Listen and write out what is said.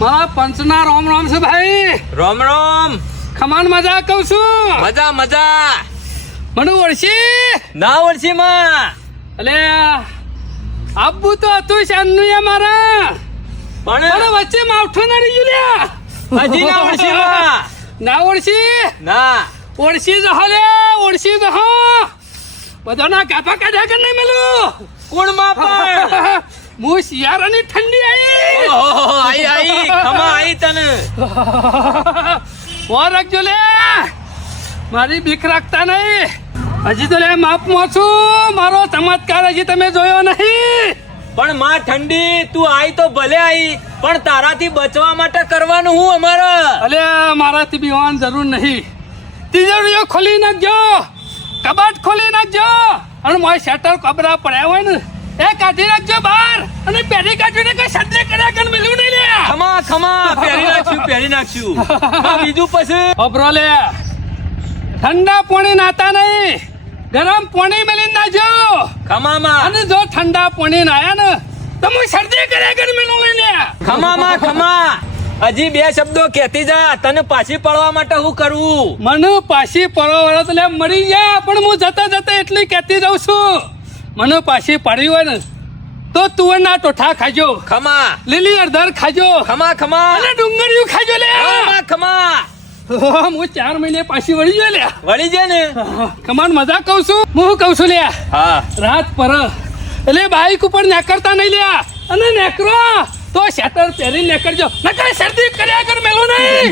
મારા પંચના રોમ રોમ છે ભાઈ. રોમ રોમ. ખમાન મજા કહું છું. મજા મજા. મને ઓળશી ના ઓળશી માં. અલે આબુ તો હતું શાનનું એ મારા પણ વચ્ચે માવઠું નડી ગયું લ્યા. હજી ના ઓળશી માં. ના ઓળશી ના ઓળશી જહો લે ઓળશી જહો. બધાના કાપા કાઢ્યા કે નહીં મેલું. કોણ માં પણ હું શિયાળાની ઠંડી આવી. ઓહો આઈ ખમા આઈ તને. ઓ રાખજો લે મારી બીક રાખતા નહીં. હજી તો લે માપમાં છું. મારો ચમત્કાર હજી તમે જોયો નહીં. પણ માં ઠંડી તું આઈ તો ભલે આઈ પણ તારાથી બચવા માટે કરવાનું હું અમારે. અલે મારાથી બીવાની જરૂર નહીં. તિજોરીઓ ખોલી નાખજો, કબાટ ખોલી નાખજો અને મારે શટર કબરા પડ્યા હોય ને એ કાઢી નાખજો બહાર અને પેઢી કાઢીને કઈ સર્જે કર્યા કર મેલું નહીં લે. ખમા ખમા પહેરી નાખશું. હા, બીજું પછી અબરો લે ઠંડા પાણી નાતા નહીં, ગરમ પાણી મેલી નાખજો. ખમામાં અને જો ઠંડા પાણી નાયા ને તો હું શરદી કર્યા કર મેલું નહીં લે. ખમામાં ખમા હજી બે શબ્દો કહેતી જા. તને પાછી પડવા માટે હું કરવું. મને પાછી પડવા તો લે મરી ગયા પણ હું જતા જતા એટલી કહેતી જાઉં છું. મને પાછી પડી હોય ને તો તુવેરના ટોઠા ખાજો, ખમા લીલી અડધર ખાજો, ખમા ખમા અને ડુંગળીયું ખાજો લે. ખમા હું 4 મહિને પાછી વળી ગયો લે. વળી જાય ને. કમાન મજા કહું છું. હું કહું છું લે હા રાત પર એટલે બાઈક ઉપર નેકરતા નહીં લ્યા અને નેકરો તો શેટર પહેરી નેકરજો નકર શરદી કર્યા કર મેલું નહીં.